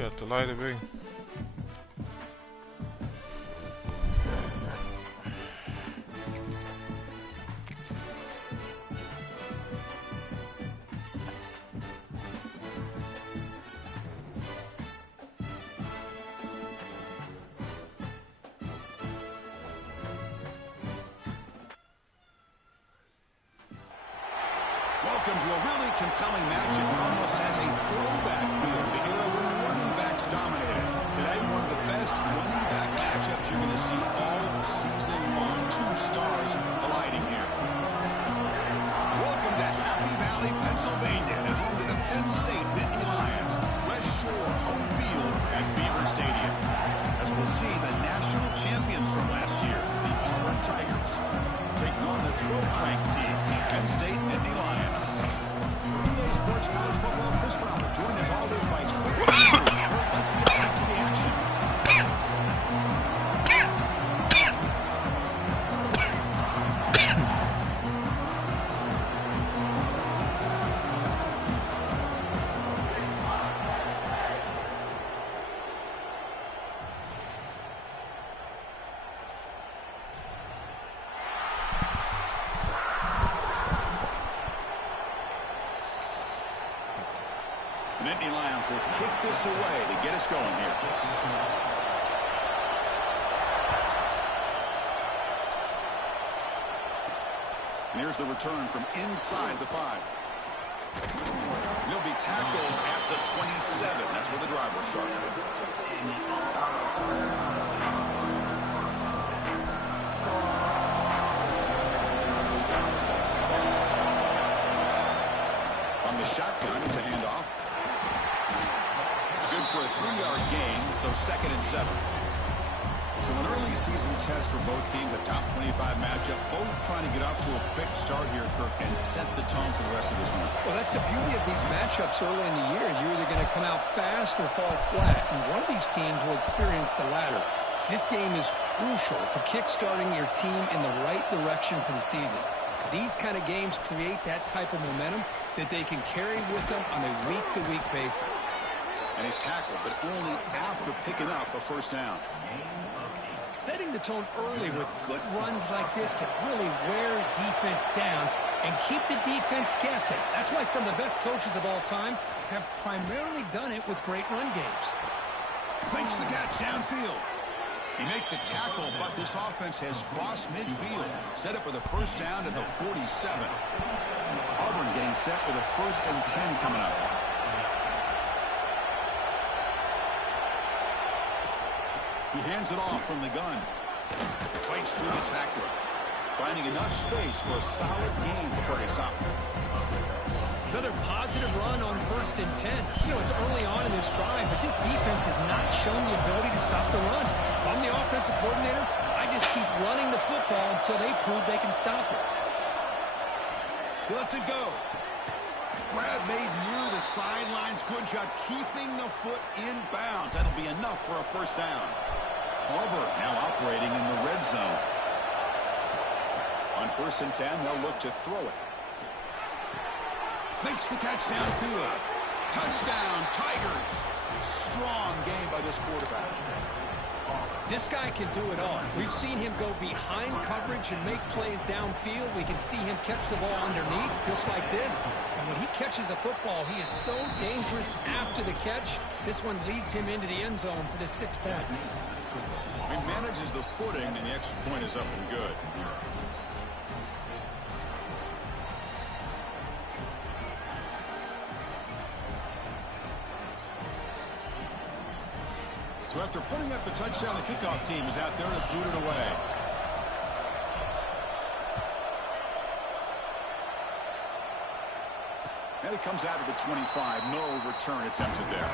got the light of me. Welcome to a really compelling match. It almost has a throwback feel to the era when running backs dominated. Today, one of the best running back matchups you're going to see all season long. Two stars colliding here. Welcome to Happy Valley, Pennsylvania, and home to the Penn State Nittany Lions. West Shore home field at Beaver Stadium. As we'll see, the national champions from last year, the Auburn Tigers, taking on the 12th ranked team, Penn State Nittany Lions. Today's Sports College Football, Chris Fowler, joined as always by Let's get back to the action. The Nittany Lions will kick this away to get us going here. And here's the return from inside the 5. He'll be tackled at the 27. That's where the drive will start. On the shotgun, it's a handoff. Good for a 3-yard gain, so 2nd and 7. So an early season test for both teams, a top 25 matchup. Both trying to get off to a quick start here, Kirk, and set the tone for the rest of this one. Well, that's the beauty of these matchups early in the year. You're either going to come out fast or fall flat, and one of these teams will experience the latter. This game is crucial for kick-starting your team in the right direction for the season. These kind of games create that type of momentum that they can carry with them on a week-to-week basis. And he's tackled, but only after picking up a first down. Setting the tone early with good runs like this can really wear defense down and keep the defense guessing. That's why some of the best coaches of all time have primarily done it with great run games. Makes the catch downfield. He make the tackle, but this offense has crossed midfield. Set up with a first down at the 47. Auburn getting set for the 1st and 10 coming up. He hands it off from the gun. Fights through the tackler. Finding enough space for a solid gain before they stop. Another positive run on 1st and 10. You know, it's early on in this drive, but this defense has not shown the ability to stop the run. If I'm the offensive coordinator, I just keep running the football until they prove they can stop it. He lets it go. Grab made near the sidelines. Good job keeping the foot in bounds. That'll be enough for a first down. Auburn now operating in the red zone. On 1st and 10, they'll look to throw it. Makes the catch downfield. Touchdown, Tigers. Strong game by this quarterback. This guy can do it all. We've seen him go behind coverage and make plays downfield. We can see him catch the ball underneath, just like this. And when he catches a football, he is so dangerous after the catch. This one leads him into the end zone for the 6 points. He manages the footing, and the extra point is up and good. So after putting up a touchdown, the kickoff team is out there to boot it away. And it comes out of the 25. No return attempted there.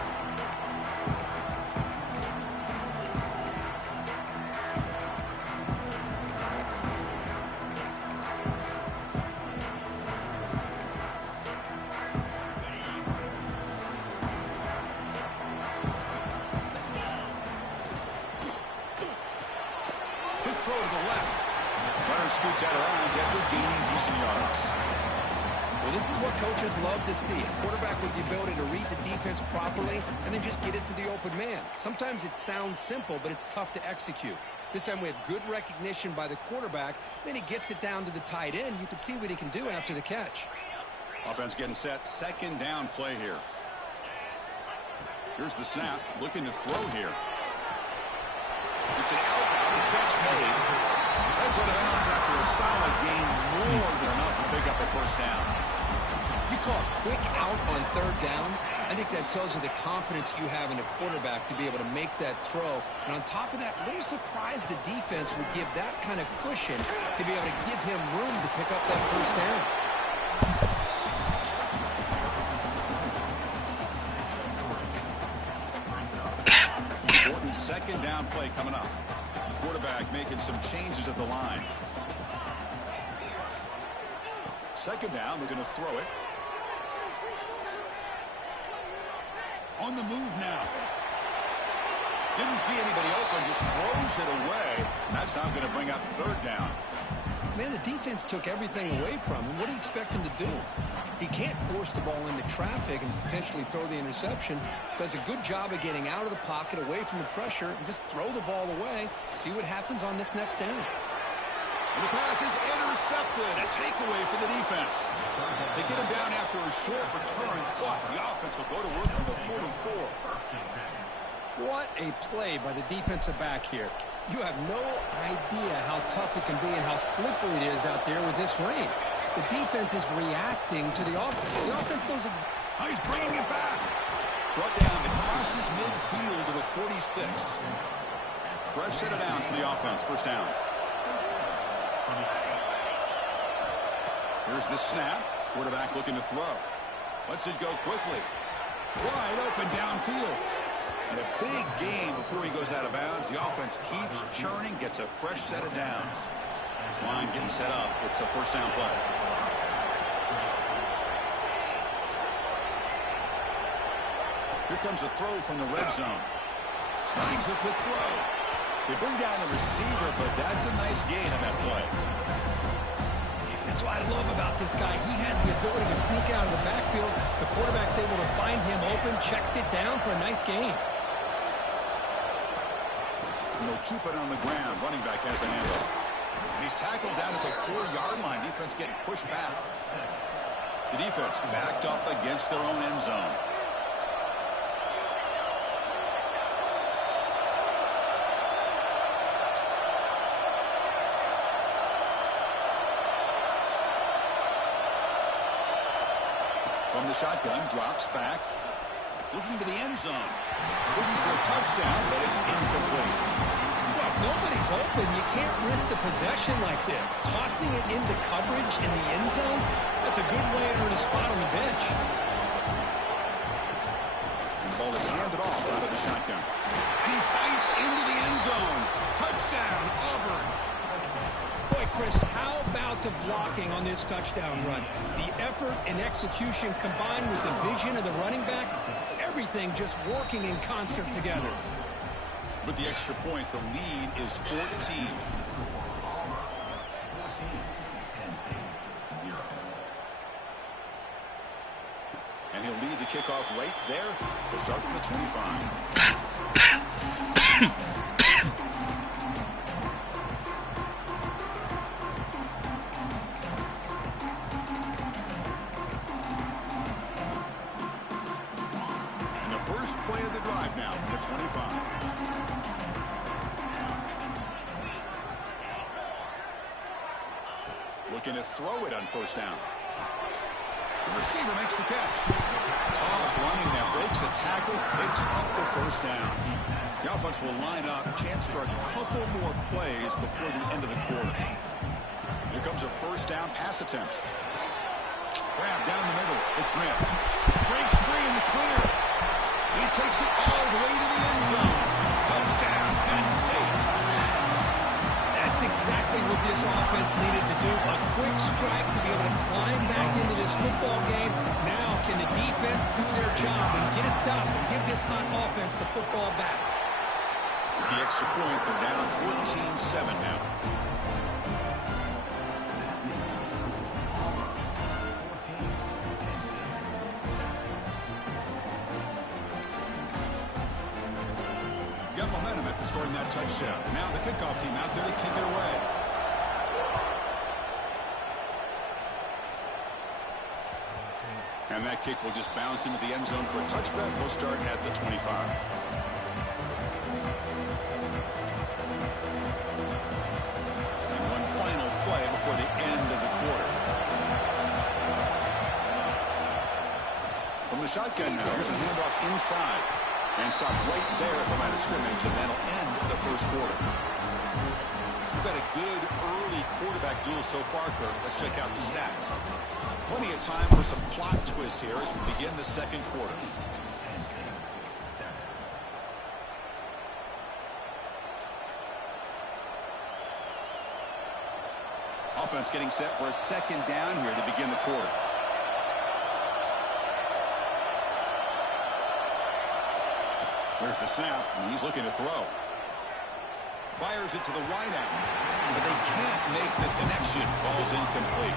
Throw to the left. Runner scoots out of bounds after gaining decent yards. Well, this is what coaches love to see. A quarterback with the ability to read the defense properly and then just get it to the open man. Sometimes it sounds simple, but it's tough to execute. This time we have good recognition by the quarterback. Then he gets it down to the tight end. You can see what he can do after the catch. Offense getting set. Second down play here. Here's the snap. Looking to throw here. It's an outbound catch made. That's out of bounds after a solid gain. More than enough to pick up a first down. You call a quick out on third down. I think that tells you the confidence you have in a quarterback to be able to make that throw. And on top of that, a little surprised the defense would give that kind of cushion to be able to give him room to pick up that first down. Important second down play coming up. Quarterback making some changes at the line. Second down, we're going to throw it. On the move now. Didn't see anybody open, just throws it away. That's not going to bring up third down. Man, the defense took everything away from him. What do you expect him to do? He can't force the ball into traffic and potentially throw the interception. Does a good job of getting out of the pocket, away from the pressure, and just throw the ball away. See what happens on this next down. And the pass is intercepted. A takeaway for the defense. They get him down after a short return, but the offense will go to work on the 44. What a play by the defensive back here. You have no idea how tough it can be and how slippery it is out there with this rain. The defense is reacting to the offense. The offense knows exactly. Oh, he's bringing it back. Brought down. It crosses midfield to the 46. Fresh set of downs for the offense. First down. Here's the snap. Quarterback looking to throw. Lets it go quickly. Wide open downfield. And a big gain before he goes out of bounds. The offense keeps churning, gets a fresh set of downs. This line getting set up. It's a first down play. Here comes a throw from the red zone. Slings a quick throw. They bring down the receiver, but that's a nice gain on that play. That's what I love about this guy. He has the ability to sneak out of the backfield. The quarterback's able to find him open, checks it down for a nice gain. And they'll keep it on the ground. Running back has the handoff. And he's tackled down at the 4-yard line. Defense getting pushed back. The defense backed up against their own end zone. From the shotgun, drops back. Looking to the end zone. Looking for a touchdown, but it's incomplete. Well, if nobody's open, you can't risk the possession like this. Tossing it into coverage in the end zone, that's a good way to earn a spot on the bench. And the ball is handed off out of the shotgun. And he fights into the end zone. Touchdown, Auburn. Boy, Chris, how about the blocking on this touchdown run? The effort and execution combined with the vision of the running back, everything just working in concert together. With the extra point, the lead is 14. And he'll lead the kickoff right there to start from the 25. Play of the drive now from the 25. Looking to throw it on first down. The receiver makes the catch. Tough running that breaks a tackle, picks up the first down. The offense will line up. Chance for a couple more plays before the end of the quarter. Here comes a first down pass attempt. Grab down the middle. It's Smith. Breaks free in the clear. He takes it all the way to the end zone. Touchdown, Penn State. That's exactly what this offense needed to do. A quick strike to be able to climb back into this football game. Now can the defense do their job and get a stop and give this hot offense the football back? With the extra point, they're down 14-7 now. scoring that touchdown. Now the kickoff team out there to kick it away. And that kick will just bounce into the end zone for a touchback. We'll start at the 25. And one final play before the end of the quarter. From the shotgun now, here's a handoff inside. And stop right there at the line of scrimmage, and that'll end the first quarter. We've had a good early quarterback duel so far, Kirk. Let's check out the stats. Plenty of time for some plot twists here as we begin the second quarter. Offense getting set for a second down here to begin the quarter. There's the snap, and he's looking to throw. Fires it to the wideout, but they can't make the connection. Ball's incomplete.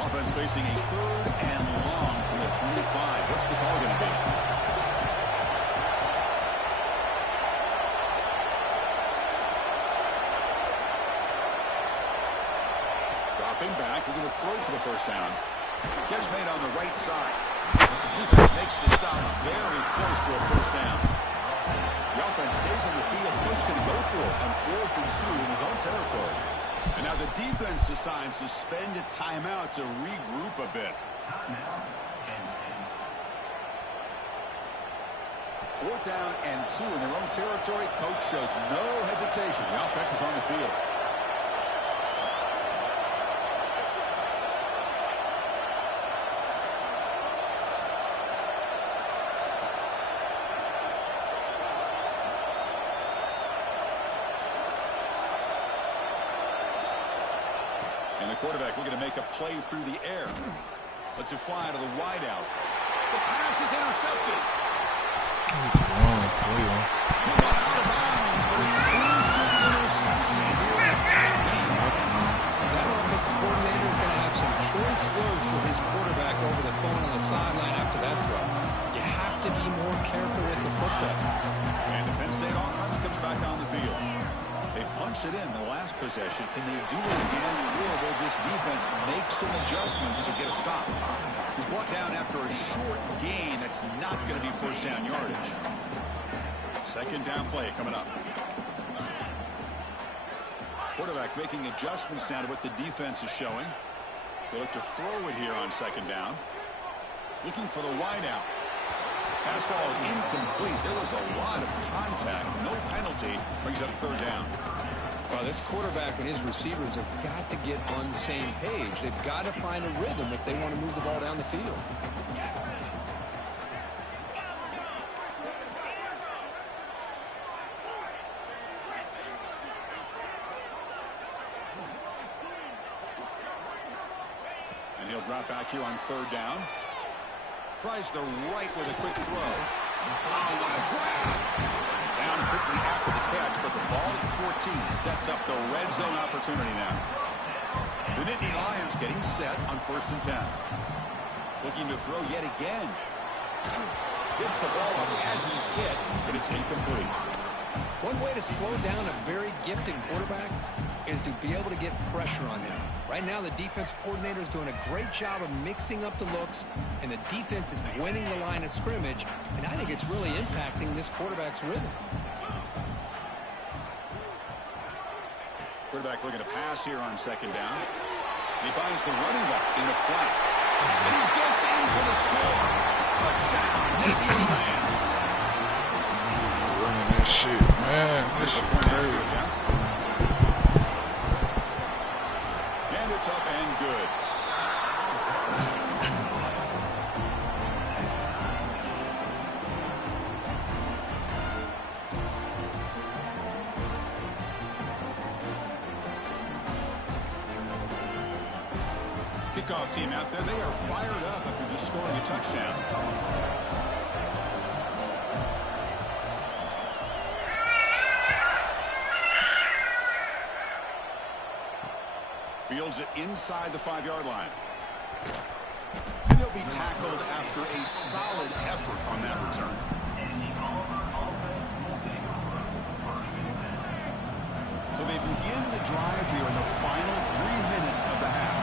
Offense facing a 3rd and long from the 25. What's the call going to be? Dropping back, looking to throw for the first down. Catch made on the right side. Defense makes the stop very close to a first down. The offense stays on the field. Coach going to go for it on 4th and 2 in his own territory. And now the defense decides to spend a timeout to regroup a bit. 4th down and 2 in their own territory. Coach shows no hesitation. The offense is on the field. And the quarterback looking to make a play through the air. Lets it fly to the wideout. The pass is intercepted. Out of bounds, but a crucial interception here in a tight game. That offensive coordinator is going to have some choice words for his quarterback over the phone on the sideline after that throw. You have to be more careful with the football. And the Penn State offense comes back on the field. They punched it in the last possession. Can they do it again, or will this defense make some adjustments to get a stop? He's brought down after a short gain. That's not going to be first down yardage. Second down play coming up. Quarterback making adjustments down to what the defense is showing. They look to throw it here on second down. Looking for the wideout. Pass ball is incomplete. There was a lot of contact. No penalty. Brings up 3rd down. Well, this quarterback and his receivers have got to get on the same page. They've got to find a rhythm if they want to move the ball down the field. And he'll drop back here on 3rd down. Tries the right with a quick throw. Oh, what a grab! Down quickly after the catch, but the ball at the 14 sets up the red zone opportunity now. The Nittany Lions getting set on 1st and 10. Looking to throw yet again. Gets the ball up as he's hit, but it's incomplete. One way to slow down a very gifted quarterback is to be able to get pressure on him. Right now, the defense coordinator is doing a great job of mixing up the looks, and the defense is winning the line of scrimmage, and I think it's really impacting this quarterback's rhythm. Quarterback looking to pass here on second down. He finds the running back in the flat. And he gets in for the score. Touchdown, Nittany Lions. Running that shit, man. This shit crazy. And it's up and good. Kickoff team out there, they are fired up after just scoring a touchdown. Fields it inside the 5-yard line. And he'll be tackled after a solid effort on that return. So they begin the drive here in the final 3 minutes of the half.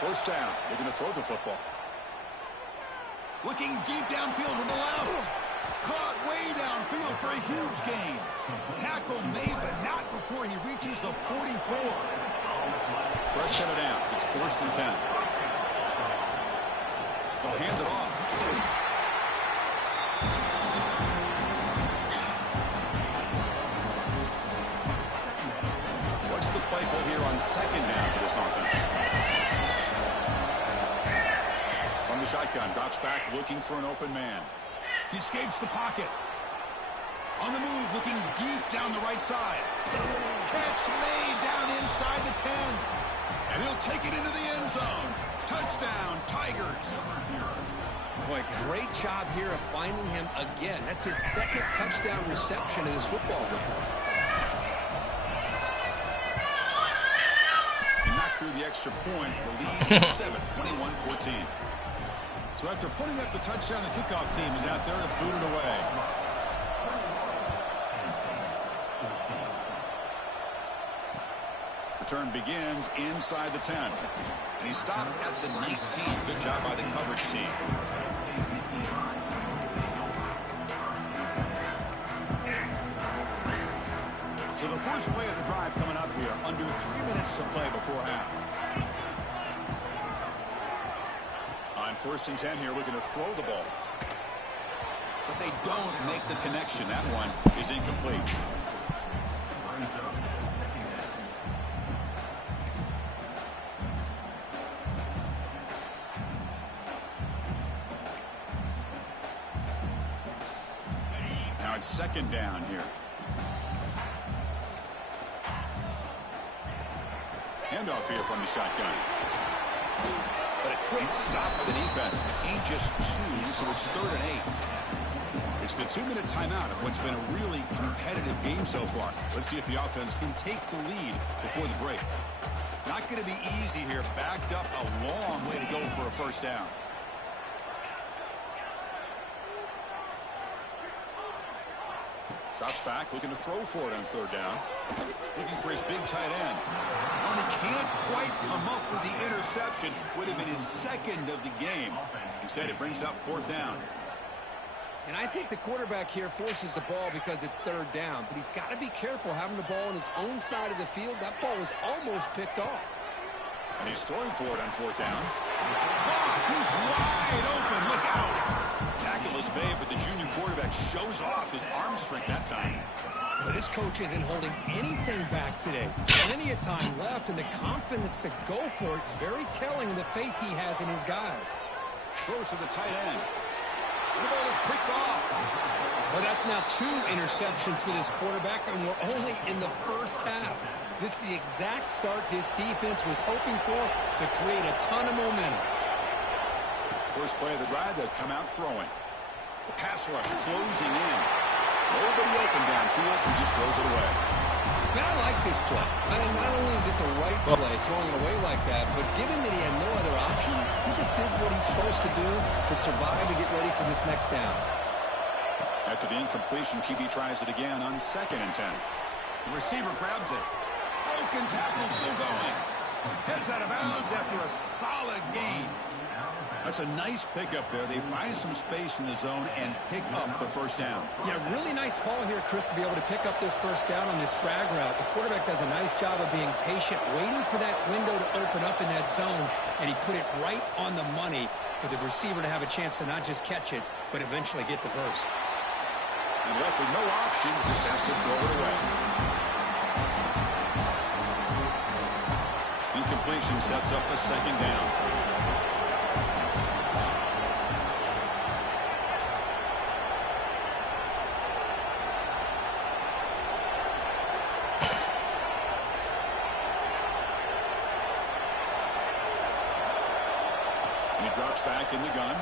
First down. They're going to throw the football. Looking deep downfield to the left. Caught way downfield for a huge gain. Tackle made, but not before he reaches the 44. Press set it out. It's 1st and 10. They'll hand it off. What's the play call here on 2nd down for this offense? From the shotgun, drops back, looking for an open man. He escapes the pocket. On the move, looking deep down the right side. Catch made down inside the 10. And he'll take it into the end zone. Touchdown, Tigers. Boy, great job here of finding him again. That's his 2nd touchdown reception in this football game. Knocked through the extra point. The lead is 7, 21-14. So after putting up the touchdown, the kickoff team is out there to boot it away. Return begins inside the 10. And he stopped at the 19. Good job by the coverage team. So the first play of the drive coming up here. Under 3 minutes to play before half. On 1st and 10 here, we're going to throw the ball. But they don't make the connection. That one is incomplete. Now it's 2nd down here. Handoff here from the shotgun. But a quick stop by the defense. Gain just 2, so it's 3rd and 8. It's the 2-minute timeout of what's been a really competitive game so far. Let's see if the offense can take the lead before the break. Not going to be easy here. Backed up a long way to go for a first down. Drops back, looking to throw for it on 3rd down. Looking for his big tight end. And he can't quite come up with the interception. Would have been his 2nd of the game. Instead, it brings up 4th down. And I think the quarterback here forces the ball because it's 3rd down. But he's got to be careful having the ball on his own side of the field. That ball was almost picked off. And he's throwing for it on 4th down. He's wide open. Look out. Tackle is made, but the junior quarterback shows off his arm strength that time. But this coach isn't holding anything back today. Plenty of time left, and the confidence to go for it is very telling of the faith he has in his guys. Throws to the tight end. And the ball is picked off. Well, that's now 2 interceptions for this quarterback, and we're only in the first half. This is the exact start this defense was hoping for to create a ton of momentum. First play of the drive, they'll come out throwing. The pass rush closing in. Nobody open downfield. He just throws it away. Man, I like this play. I mean, not only is it the right play, throwing it away like that, but given that he had no other option, he just did what he's supposed to do to survive and get ready for this next down. After the incompletion, QB tries it again on 2nd and 10. The receiver grabs it. Broken tackle still going. Heads out of bounds after a solid gain. That's a nice pickup there. They find some space in the zone and pick up the first down. Yeah, really nice call here, Chris, to be able to pick up this first down on this drag route. The quarterback does a nice job of being patient, waiting for that window to open up in that zone, and he put it right on the money for the receiver to have a chance to not just catch it, but eventually get the first. And left with no option, just has to throw it away. Incompletion sets up a 2nd down. And he drops back in the gun.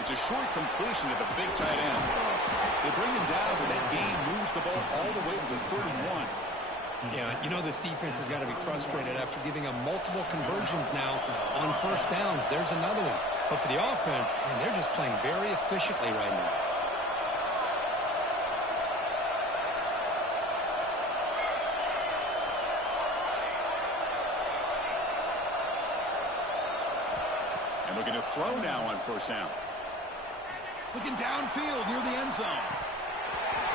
It's a short completion to the big tight end. They bring him down, but that gain moves the ball all the way to the 31. Yeah, you know this defense has got to be frustrated after giving up multiple conversions now on first downs. There's another one. But for the offense, man, they're just playing very efficiently right now. And looking to throw now on first down. Looking downfield near the end zone.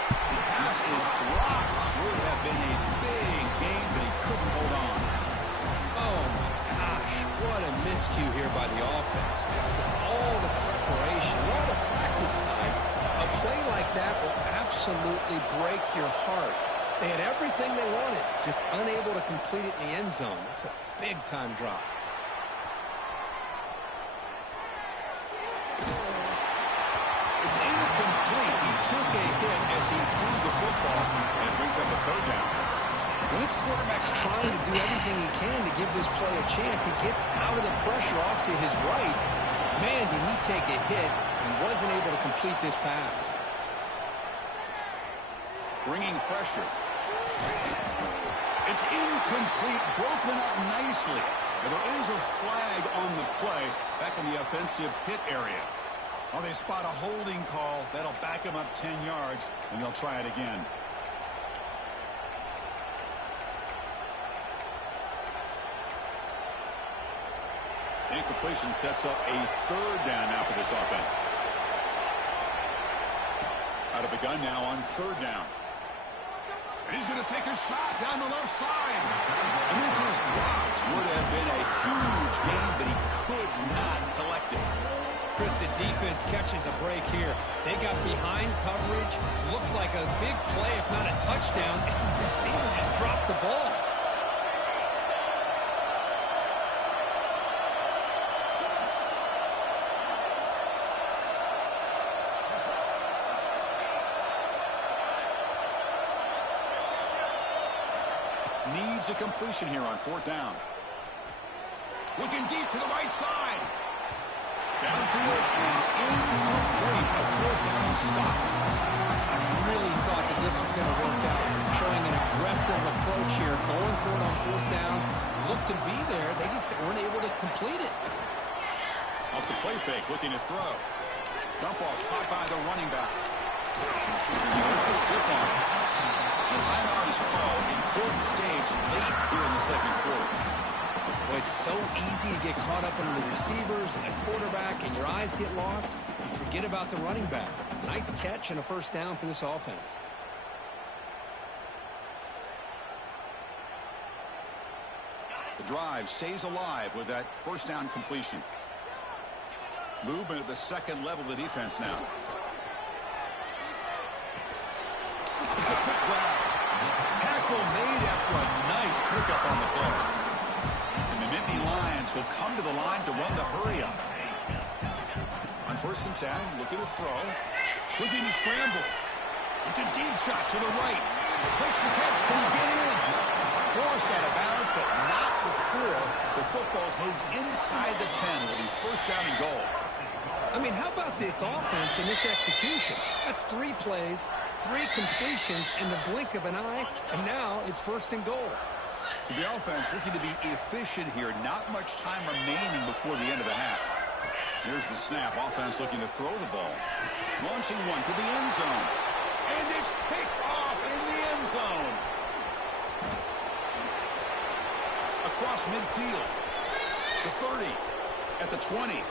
The pass is dropped. Would have been a big gain, but he couldn't hold on. Oh, my gosh. What a miscue here by the offense. After all the preparation, all the practice time, a play like that will absolutely break your heart. They had everything they wanted, just unable to complete it in the end zone. It's a big-time drop. It's incomplete. He took a hit as he threw the football, and it brings up a third down. Well, this quarterback's trying to do everything he can to give this play a chance. He gets out of the pressure off to his right. Man, did he take a hit and wasn't able to complete this pass. Bringing pressure. It's incomplete, broken up nicely. But there is a flag on the play back in the offensive pit area. Well, they spot a holding call. That'll back him up 10 yards, and they'll try it again. Incompletion sets up a third down now for this offense. Out of the gun now on third down. And he's going to take a shot down the left side. And this is dropped. Would have been a huge gain, but he could not collect it. Chris, the defense catches a break here. They got behind coverage, looked like a big play, if not a touchdown, and the receiver just dropped the ball. Needs a completion here on fourth down. Looking deep to the right side. Downfield and incomplete. A fourth down stop. I really thought that this was going to work out, showing an aggressive approach here, going for it on fourth down. Looked to be there. They just weren't able to complete it. Off the play fake, looking to throw. Dump off caught by the running back. There's the stiff arm. The timeout is called. Important stage late here in the second quarter. Well, it's so easy to get caught up in the receivers and the quarterback, and your eyes get lost. You forget about the running back. Nice catch and a first down for this offense. The drive stays alive with that first down completion. Movement at the second level of the defense now. It's a quick grab. Tackle made after a nice pickup on the play. And the Nittany Lions will come to the line to run the hurry-up. On first and 10, looking to throw. Looking to scramble. It's a deep shot to the right. Makes the catch. Can he get in? Force out of bounds, but not before the football's moved inside the 10. Will be first down and goal. I mean, how about this offense and this execution? That's 3 plays, 3 completions in the blink of an eye, and now it's first and goal. So the offense looking to be efficient here. Not much time remaining before the end of the half. Here's the snap. Offense looking to throw the ball. Launching one to the end zone. And it's picked off in the end zone. Across midfield. The 30. At the 20.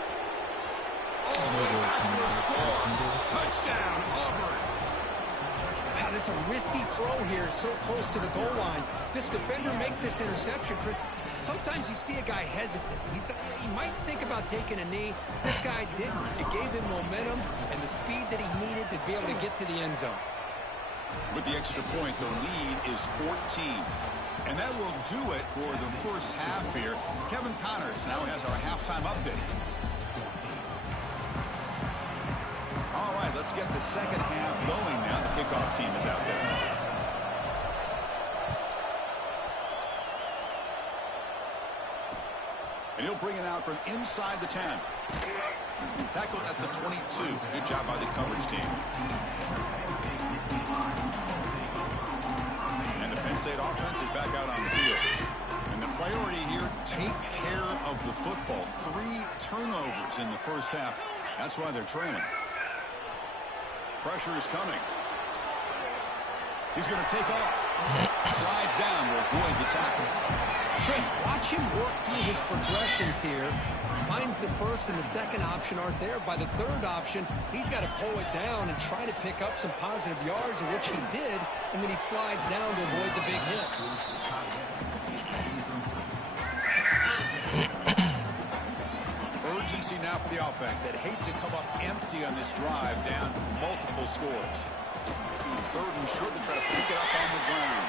All the way back for a score. Touchdown, Auburn. Wow, this is a risky throw here, so close to the goal line. This defender makes this interception, Chris. Sometimes you see a guy hesitant. He might think about taking a knee. This guy didn't. It gave him momentum and the speed that he needed to be able to get to the end zone. With the extra point, the lead is 14. And that will do it for the first half here. Kevin Connors now has our halftime update. All right, let's get the second half going now. The kickoff team is out there. And he'll bring it out from inside the 10. Tackled at the 22. Good job by the coverage team. And the Penn State offense is back out on the field. And the priority here, take care of the football. 3 turnovers in the first half. That's why they're trailing. Pressure is coming. He's going to take off. Slides down to avoid the tackle. Chris, watch him work through his progressions here. Finds the first and the second option aren't there. By the third option, he's got to pull it down and try to pick up some positive yards, of which he did, and then he slides down to avoid the big hit. Urgency now for the offense that hate to come up empty on this drive, down multiple scores. 3rd and short, to try to pick it up on the ground.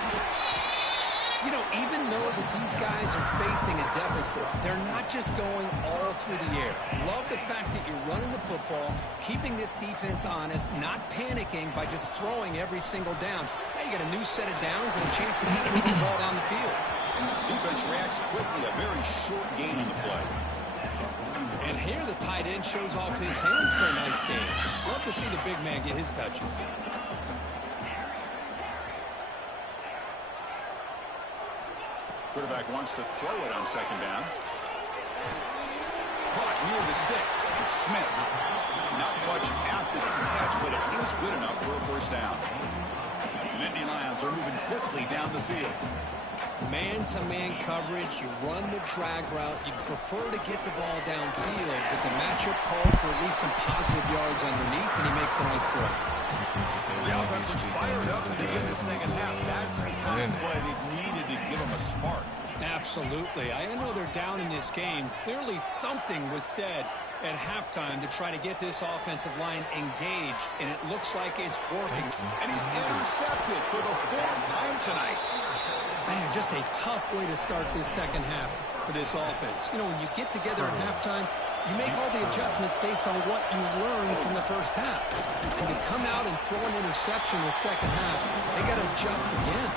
You know, even though that these guys are facing a deficit, they're not just going all through the air. Love the fact that you're running the football, keeping this defense honest, not panicking by just throwing every single down. Now you got a new set of downs and a chance to keep moving the ball down the field. Defense reacts quickly, a very short gain on the play. And here the tight end shows off his hands for a nice game. Love to see the big man get his touches. Quarterback wants to throw it on 2nd down. Caught near the sticks. And Smith. Not much after the catch, but it is good enough for a 1st down. The Nittany Lions are moving quickly down the field. Man-to-man coverage, you run the drag route, you prefer to get the ball downfield, but the matchup called for at least some positive yards underneath, and he makes a nice throw. The offense looks fired up to begin the second half. That's the kind of play they needed to give them a spark. Absolutely. I know they're down in this game. Clearly something was said at halftime to try to get this offensive line engaged, and it looks like it's working. And he's intercepted for the 4th time tonight. Man, just a tough way to start this second half for this offense. You know, when you get together at halftime, you make all the adjustments based on what you learned from the first half. And to come out and throw an interception in the second half, they got to adjust again.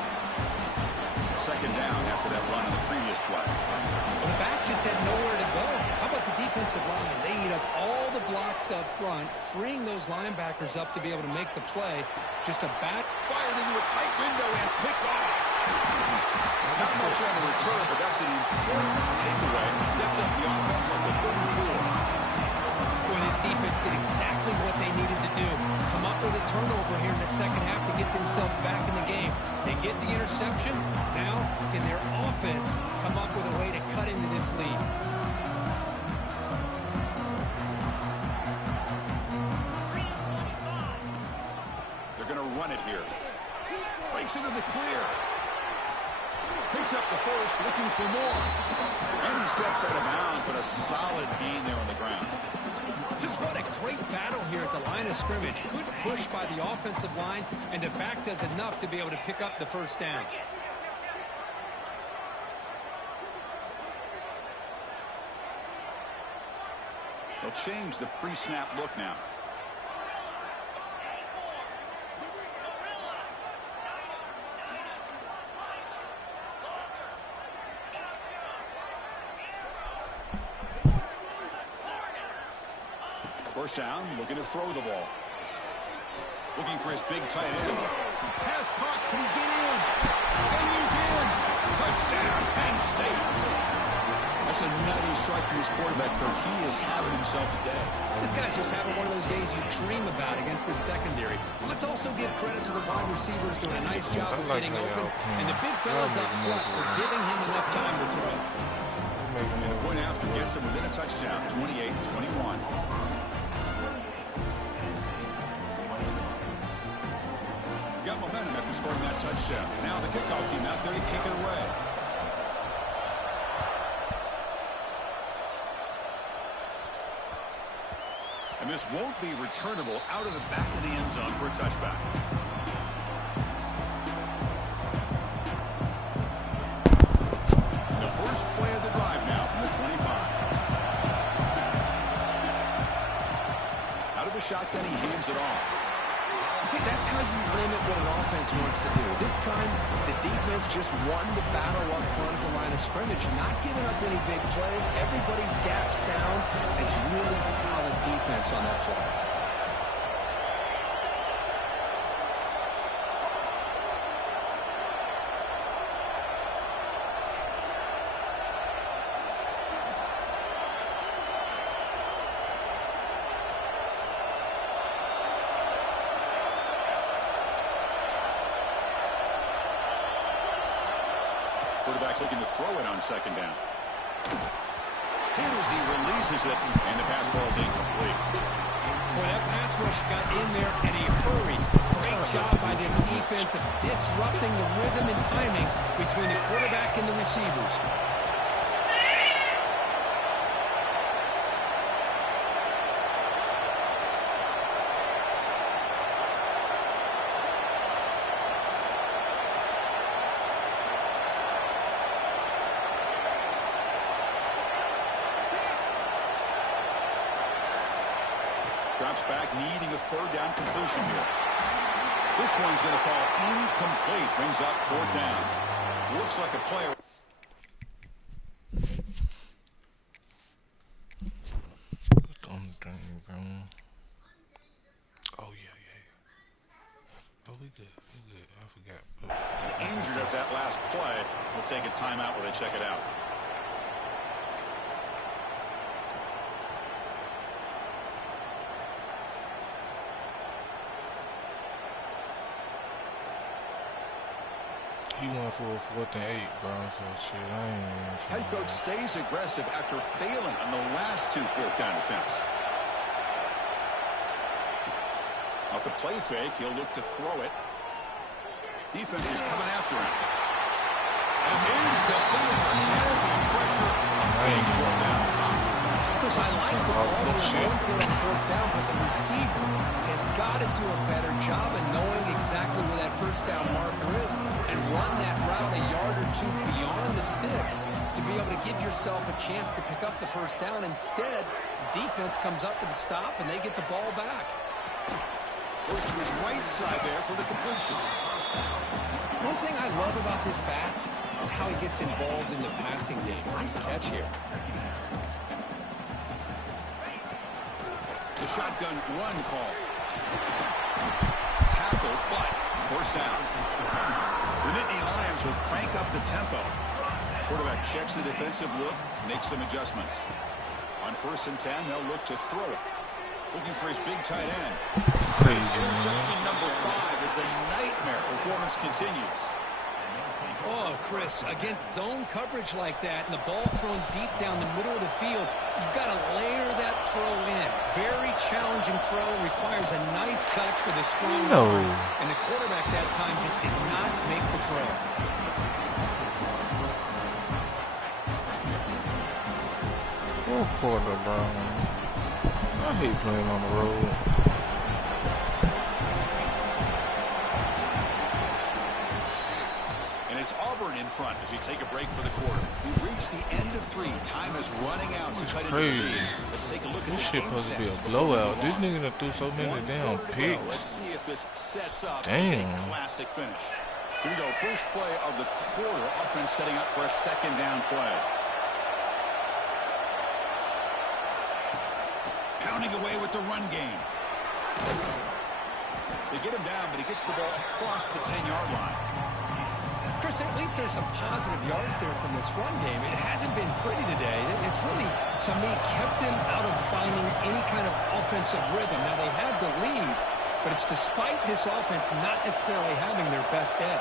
2nd down after that run on the previous play. Well, the back just had nowhere to go. How about the defensive line? They eat up all the blocks up front, freeing those linebackers up to be able to make the play. Just a back. Fired into a tight window and picked off. Not much on the return, but that's an important takeaway. Sets up the offense at the 34. Boy, this defense did exactly what they needed to do. Come up with a turnover here in the second half to get themselves back in the game. They get the interception. Now, can their offense come up with a way to cut into this lead? They're going to run it here. Breaks into the clear. Picks up the first, looking for more. And he steps out of bounds, but a solid gain there on the ground. Just what a great battle here at the line of scrimmage. Good push by the offensive line, and the back does enough to be able to pick up the 1st down. They'll change the pre-snap look now. First down, looking to throw the ball. Looking for his big tight end. Pass caught, can he get in? And he's in! Touchdown, Penn State! That's another strike from his quarterback, Kirk. He is having himself a day. This guy's just having one of those days you dream about against this secondary. Let's also give credit to the wide receivers doing a nice job of getting open, and the big fellas up front for giving him enough time to throw. And the point after gets him within a touchdown, 28-21. Got momentum after scoring that touchdown. Now the kickoff team out there to kick it away. And this won't be returnable out of the back of the end zone for a touchback. The first play of the drive now from the 25. Out of the shotgun, he hands it off. See, that's how you limit what an offense wants to do. This time, the defense just won the battle up front at the line of scrimmage, not giving up any big plays. Everybody's gap sound. It's really solid defense on that play. quarterback looking to throw it on second down. And as he releases it, and the pass ball is incomplete. Boy, that pass rush got in there in a hurry. Great job by this defense of disrupting the rhythm and timing between the quarterback and the receivers. Drops back, needing a third down completion here. This one's going to fall incomplete. Brings up fourth down. Looks like a player. Oh, yeah. Oh, we good. I forgot. Injured at that last play. We'll take a timeout while they check it out. He went for a 4th and 8, bro. So shit, I ain't. Head coach stays aggressive after failing on the last 2 fourth down attempts. Off the play fake, he'll look to throw it. Defense is coming after him. And it's incomplete. Heavy pressure. Fourth down stop. Chris, I like the call going for it on 4th down, but the receiver has got to do a better job of knowing exactly where that 1st down marker is and run that route a yard or 2 beyond the sticks to be able to give yourself a chance to pick up the 1st down. Instead, the defense comes up with a stop and they get the ball back. Goes to his right side there for the completion. One thing I love about this back is how he gets involved in the passing game. Nice catch here. The shotgun run call. Tackle, but 1st down. The Nittany Lions will crank up the tempo. Quarterback checks the defensive look, makes some adjustments. On 1st and 10, they'll look to throw it. Looking for his big tight end. Interception number 5 as the nightmare performance continues. Oh, Chris, against zone coverage like that and the ball thrown deep down the middle of the field, you've got to layer that throw in. Very challenging throw, requires a nice touch with a strong arm. And the quarterback that time just did not make the throw. Fourth quarter, bro. I hate playing on the road. It's Auburn in front as we take a break for the quarter. We've reached the end of 3. Time is running out to cut into the lead. Let's take a look at this the shit supposed to be a blowout. This nigga done threw so many damn picks. Let's see if this sets up damn. a classic finish. Here we go. First play of the quarter. Offense setting up for a 2nd down play. Pounding away with the run game. They get him down, but he gets the ball across the 10-yard line. Chris, at least there's some positive yards there from this run game. It hasn't been pretty today. It's really, to me, kept them out of finding any kind of offensive rhythm. Now, they had the lead, but it's despite this offense not necessarily having their best day.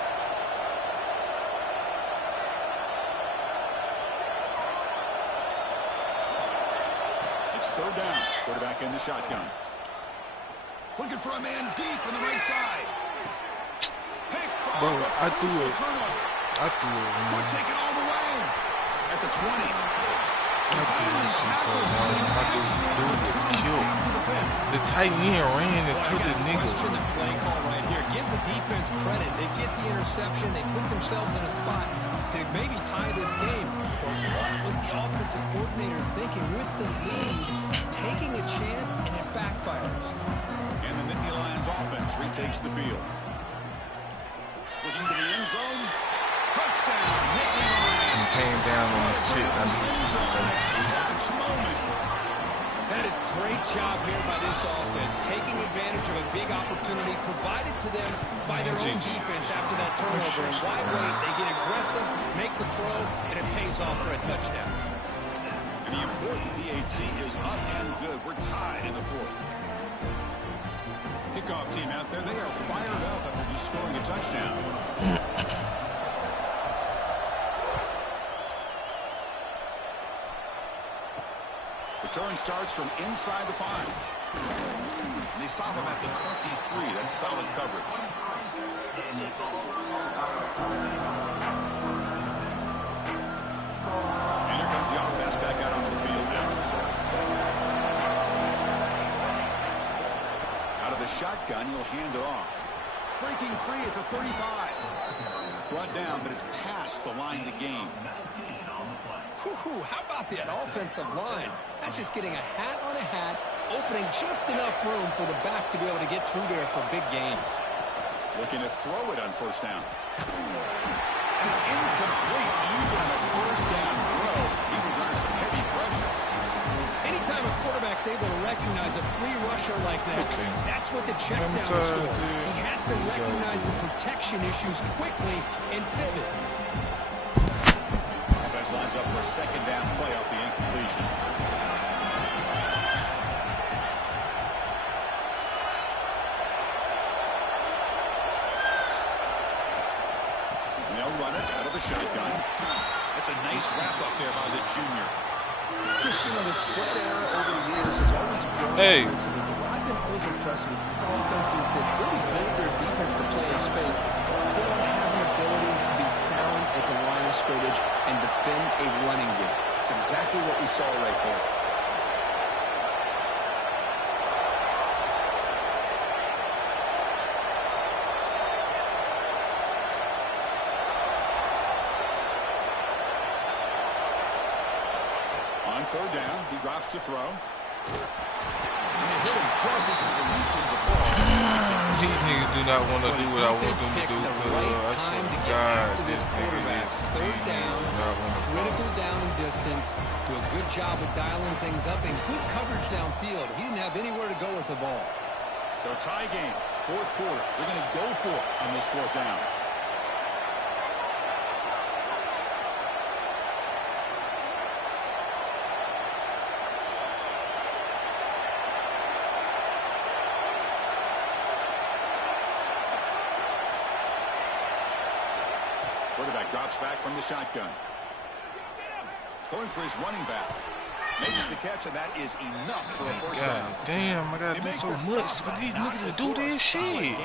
It's 3rd down. Quarterback in the shotgun. Looking for a man deep on the right side. Bro, I threw it. Could take it all the way. At the 20. I killed. The tight end ran into the nigga. The play call right here. Give the defense credit. They get the interception. They put themselves in a spot to maybe tie this game. But what was the offensive coordinator thinking with the lead, taking a chance, and it backfires? And the Nittany Lions offense retakes the field. Looking to the end zone. Touchdown. He came down on his shit. That is great job here by this offense, taking advantage of a big opportunity provided to them by their own defense after that turnover. And wide weight, they get aggressive, make the throw, and it pays off for a touchdown. And the important PAT is up and good. We're tied in the 4th. Kickoff team out there, they are fired up after just scoring a touchdown. Return starts from inside the 5. And they stop him at the 23. That's solid coverage. And here comes the offense back out onto the field now. Out of the shotgun, he'll hand it off. Breaking free at the 35. Brought down, but it's past the line to gain. Whew, how about that offensive line? That's just getting a hat on a hat, opening just enough room for the back to be able to get through there for a big gain. Looking to throw it on first down. And it's incomplete, even on a first down throw. He was under some heavy pressure. Anytime a quarterback's able to recognize a free rusher like that, that's what the check down is for. He has to recognize the protection issues quickly and pivot. Offense lines up for a second down play off the incompletion. They'll run it out of the shotgun. That's a nice wrap up there by the junior. Christian, the spread era over the years has always grown offensively. But I've been always impressed with offenses that really build their defense to play in space, still have an ability to be sound at the line of scrimmage and defend a running game. It's exactly what we saw right there. On third down, he drops to throw. And they hit him just as he releases the ball. These niggas do not want to do what I want them to do. Right time to get after this quarterback. Third down, critical down and distance. Do a good job of dialing things up and good coverage downfield. He didn't have anywhere to go with the ball. So tie game, fourth quarter. They're going to go for it on this fourth down. Quarterback drops back from the shotgun. Throwing for his running back. Makes the catch, and that is enough for a first down. Damn, I gotta do so much for these niggas to do this shit.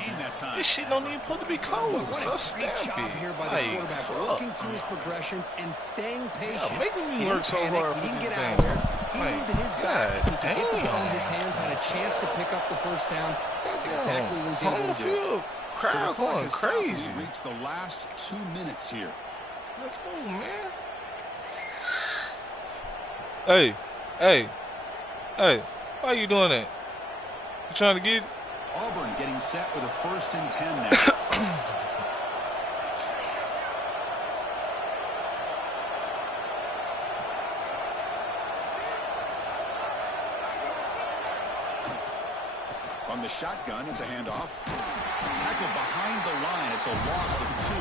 This shit don't even supposed to be close. So Great job here by the quarterback, working through his progressions and staying patient. Yeah, making me work so hard for he didn't this get thing. out there. He moved to his back. He could get the ball in his hands, had a chance to pick up the first down. That's exactly what he was able to do. Crowd going crazy. We reached the last 2 minutes here. Let's go, man. Hey, why you doing that? You trying to get Auburn getting set with a 1st and 10 now. On the shotgun, it's a handoff. Tackle behind the line. It's a loss of 2.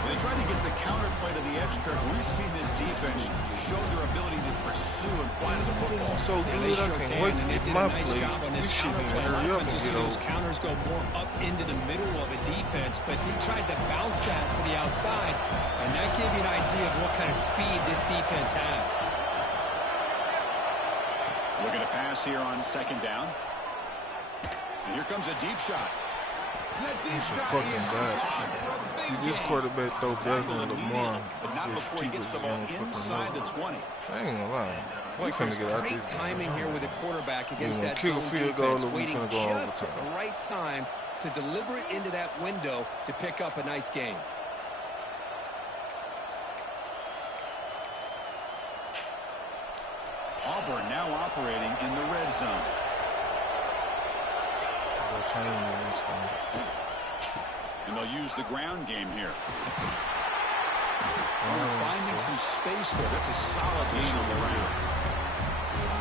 When they try to get the counterplay to the edge, Kirk, we've seen this defense show their ability to pursue and fly to the football. so good? I can't wait to get my play. This shit need to hurry up and get Those over. counters go more up into the middle of a defense, but he tried to bounce that to the outside, and that gave you an idea of what kind of speed this defense has. Looking to pass here on second down. And here comes a deep shot. And that deep shot is gone for a big See, this gain. quarterback throw better Tackle than immediately, Lamar. but not before he gets the ball inside the 20. I ain't gonna lie. We Boy, finna there's get out great this. timing here with a quarterback against gonna that kick a zone field goal defense, or we waiting finna go just at overtime. the right time to deliver it into that window to pick up a nice game. Auburn now operating in the red zone. And they'll use the ground game here. Finding some space there. That's a solid gain on the ground.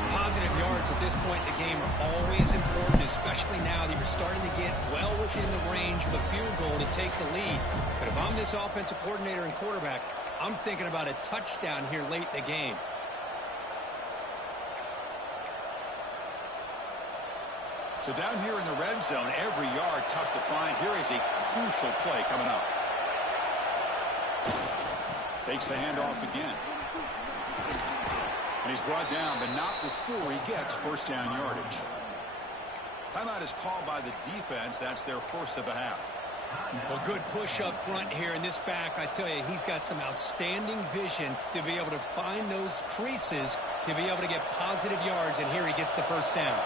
Positive yards at this point in the game are always important, especially now that you're starting to get well within the range of a field goal to take the lead. But if I'm this offensive coordinator and quarterback, I'm thinking about a touchdown here late in the game. So down here in the red zone, every yard tough to find. Here is a crucial play coming up. Takes the handoff again. And he's brought down, but not before he gets first down yardage. Timeout is called by the defense. That's their first of the half. Well, good push up front here, and this back, I tell you, he's got some outstanding vision to be able to find those creases, to be able to get positive yards, and here he gets the first down.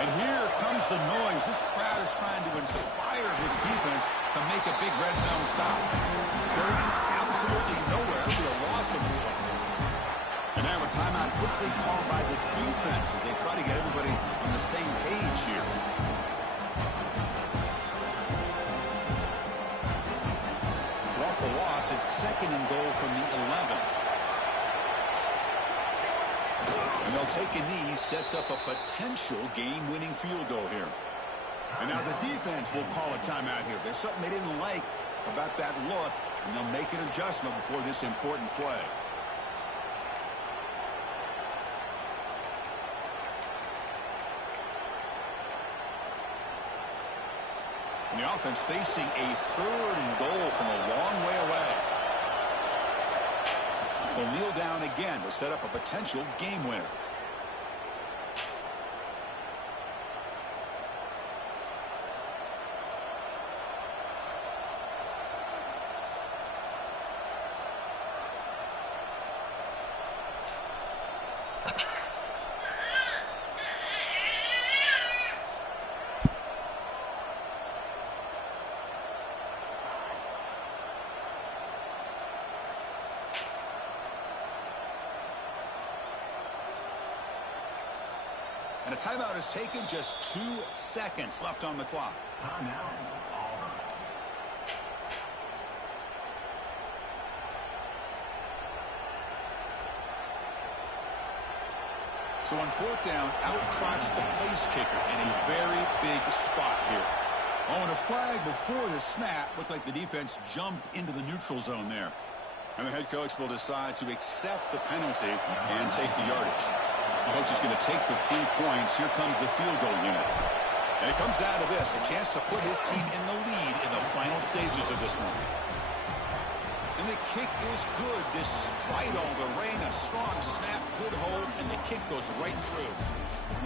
And here comes the noise. This crowd is trying to inspire this defense to make a big red zone stop. Going absolutely nowhere with a loss of one. And now a timeout quickly called by the defense as they try to get everybody on the same page here. So off the loss, it's second and goal from the 11. And they'll take a knee, sets up a potential game-winning field goal here. And now the defense will call a timeout here. There's something they didn't like about that look, and they'll make an adjustment before this important play. And the offense facing a third and goal from a long way away. They'll kneel down again to set up a potential game winner. And a timeout is taken, just 2 seconds left on the clock. Timeout, Auburn. So on fourth down, out trots the place kicker in a very big spot here. Oh, and a flag before the snap. Looked like the defense jumped into the neutral zone there. And the head coach will decide to accept the penalty and take the yardage. The coach is going to take the 3 points. Here comes the field goal unit. And it comes down to this, a chance to put his team in the lead in the final stages of this one. And the kick is good despite all the rain. A strong snap, good hold, and the kick goes right through.